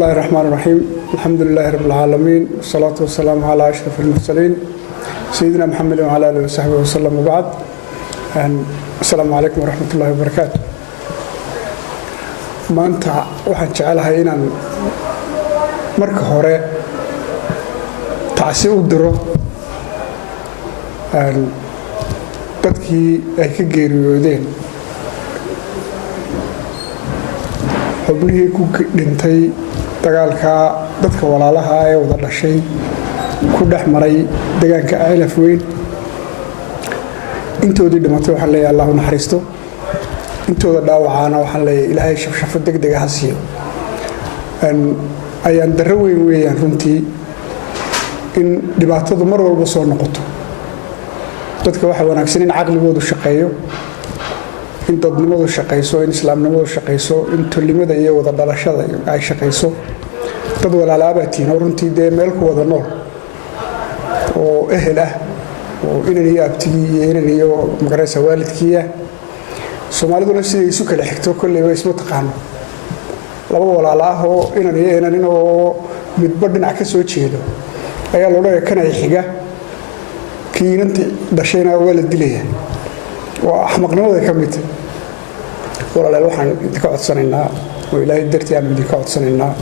الله الرحمن الرحيم الحمد لله رب العالمين والصلاة والسلام على أشرف المرسلين سيدنا محمد وعلى آله وصحبه وسلم وبعد السلام عليكم ورحمة الله وبركاته maanta waxaan jecelahay inaan marka hore tacsi u diro dadkii ay ka geeriyoodeen xubnihii ku dhintay dagaalka dadka walaalaha ee wada dhashay ku dhaxmaray deegaanka Aylaf weyn intoodii dhimatay waxaan leeyahay Allahu naxariisto intooda dhaawacana waxaan leeyahay Ilaahay shafshafo degdeg ah siiyo ayaan darro weeyaan runtii in dhibaatadu mar walba soo noqoto dadka waxa wanaagsan in aqligoodu shaqeeyo in dadnimadu shaqeyso in islaamnimadu shaqeyso in tulimada iyo wada dhalashada ay shaqeyso dad walaalaabatiin runtii de meel ku wada nool oo ehel ah oo inay abtigi iyo inay magaraysa waalidkiya Soomaaliduna sidii isu kala xigto kullee way isma taqaan laba walaal ah oo inay oo midba dhinac ka soo jeedo ayaa loo leeyahay kan ay xiga kiinanti dhashayna waa la dilayaa waa axmaqnimada ka mid walaalayaal waxaan idinka codsanaynaa oo Ilaahay dartii aan idinka codsanaynaa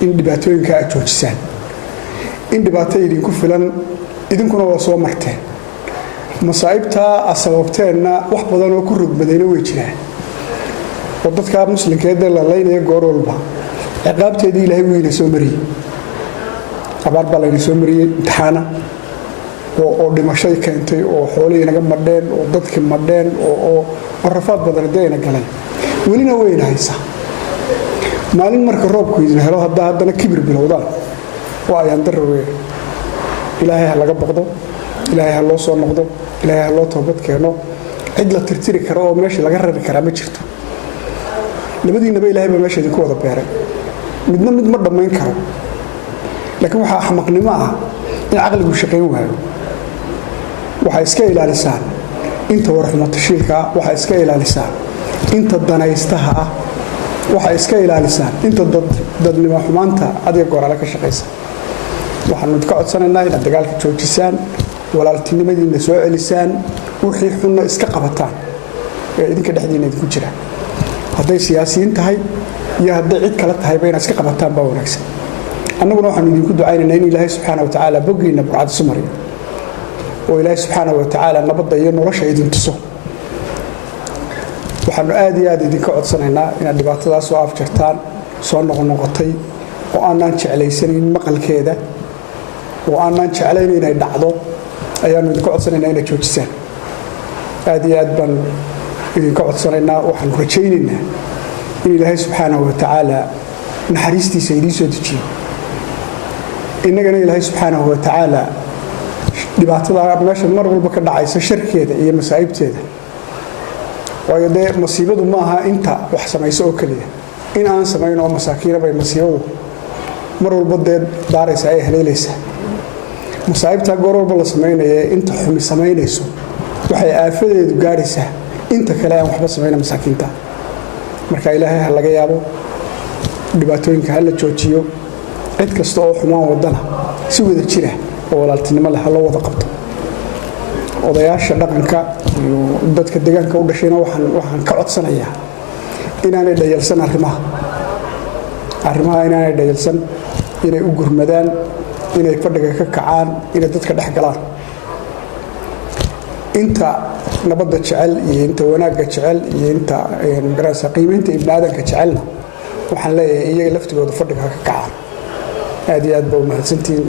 in dhibaatooyinka aad joojisaan in dhibaato idinku filan idinkuna waa soo marteen masaa'ibta asababteena wax badan oo ku rugmadayna way jiraan oo dadka muslimkeeda la leeyahay goor walba ciqaabteedii Ilaahay wiina soo mariyay abaar baa la soo mariyay imtixaana oo dhimashay keentay oo xoolihii naga madheen oo dadkii madheen oo rafaad badan deena galay welina weyn haysa maalin marka roobku idin helo haddana kibir bilowdaan waa ayaan darro Ilaahay laga baqdo Ilaahay loo soo noqdo Ilaahay loo toobad keeno cid la tirtiri karo oo meesha laga rari kara ma jirto labadiinaba Ilaahay ba meesha idinku wada beeray midna mid ma dhameyn karo laakiin waxa xaqnimo ah in aqligu shaqeyn waayo waxa iska ilaalisaan inta warxuma tashiilka waxa iska ilaalisaan inta danaystaha ah waxa iska ilaalisaan inta dadnimo xumaanta adiga goorala ka shaqeysa waxaan ka codsanaynaa in dagaalka joojisaan walaaltinimadiina soo celisaan wixii xunna iska qabataan ee idinka dhexdiina idinku jira haday siyaasiyiin tahay iyo haday cid kale tahay bayna iska qabataan baa wanaagsan annaguna waxaan idinku ducaynaynaa in Ilaahay subhanahu wa ta'ala bogiina burcad sumariyo oo Ilaahay subhanahu wa ta'ala nabadda iyo nolosha idin tuso waxaan aad iyo aad idinka codsanaynaa in dhibaatadaas soo afjartaan soo noqotay oo aanan jeclaysanin maqalkeeda oo aanan jeclayn inay dhacdo ayaan idinka codsanaynaa inay joojisaan aad iyo aad baan idinka codsanaynaa waxaan rajaynaynaa in Ilaahay subhanahu wa ta'ala naxariistiisa idin soo dejiyo innagana Ilaahay subhanahu wa ta'ala dhibaatada meesha mar walba ka dhacaysa sharkeeda iyo masaa'ibteeda waayo de masiibadu ma aha inta wax samayso oo kaliya in aan samayno masaakiina bay masiibadu mar walba de daaraysa ay haleelaysa masaa'ibta goor walba la sameeynaa inta xumi sameynayso waxay aafadeedu gaaraysaa inta kale aan waxba sameeyna masaakiinta marka Ilaahay laga yaabo dhibaatooyinka la joojiyo cid kasta oo xumaan wadana si wada jira oo walaaltinimo leh loo wada qabto odayaasha dhaqanka iyo dadka deegaanka u dhashayna waxaan ka codsanayaa inaanay dhayalsan arrimaha inaanay dhayalsan inay u gurmadaan inay fadhiga ka kacaan inay dadka dhex galaan inta nabadda jecel iyo inta wanaagga jecel iyo inta magarasa qiimeynta ibn aadanka jecelna waxaan leeyahay iyaga laftigooda fadhiga ka kacaan aad iyo aad baa u mahadsantiin